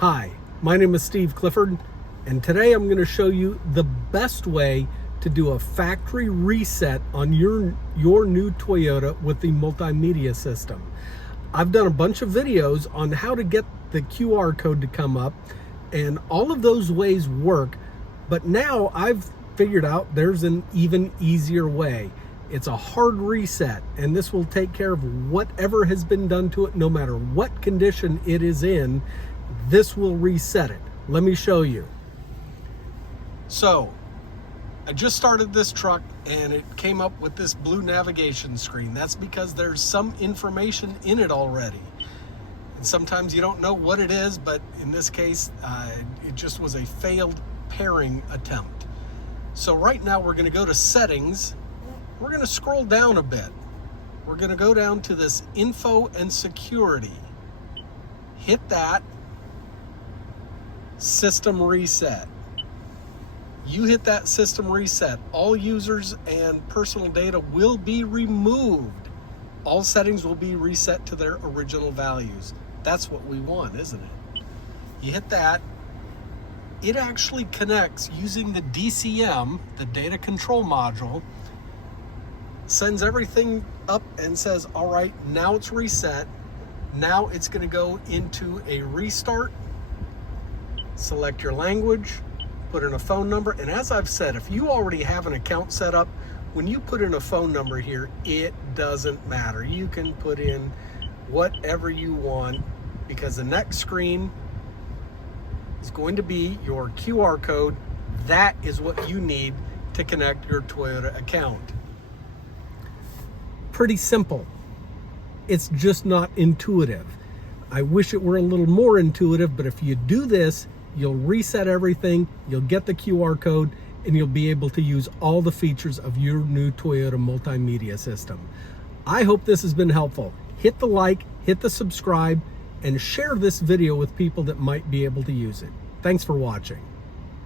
Hi, my name is Steve Clifford, and today I'm going to show you the best way to do a factory reset on your new Toyota with the multimedia system. I've done a bunch of videos on how to get the QR code to come up, and all of those ways work, but now I've figured out there's an even easier way. It's a hard reset, and this will take care of whatever has been done to it, no matter what condition it is in. This will reset it. Let me show you. So, I just started this truck and it came up with this blue navigation screen. That's because there's some information in it already. And sometimes you don't know what it is, but in this case, it just was a failed pairing attempt. So right now we're gonna go to settings. We're gonna scroll down a bit. We're gonna go down to this info and security. Hit that. System reset. You hit that system reset. All users and personal data will be removed. All settings will be reset to their original values. That's what we want, isn't it? You hit that. It actually connects using the DCM, the data control module, sends everything up and says, all right, now it's reset. Now it's going to go into a restart. Select your language, put in a phone number, and as I've said, if you already have an account set up, when you put in a phone number here, it doesn't matter. You can put in whatever you want, because the next screen is going to be your QR code. That is what you need to connect your Toyota account. Pretty simple. It's just not intuitive. I wish it were a little more intuitive, but if you do this, you'll reset everything, you'll get the QR code, and you'll be able to use all the features of your new Toyota multimedia system. I hope this has been helpful. Hit the like, hit the subscribe, and share this video with people that might be able to use it. Thanks for watching.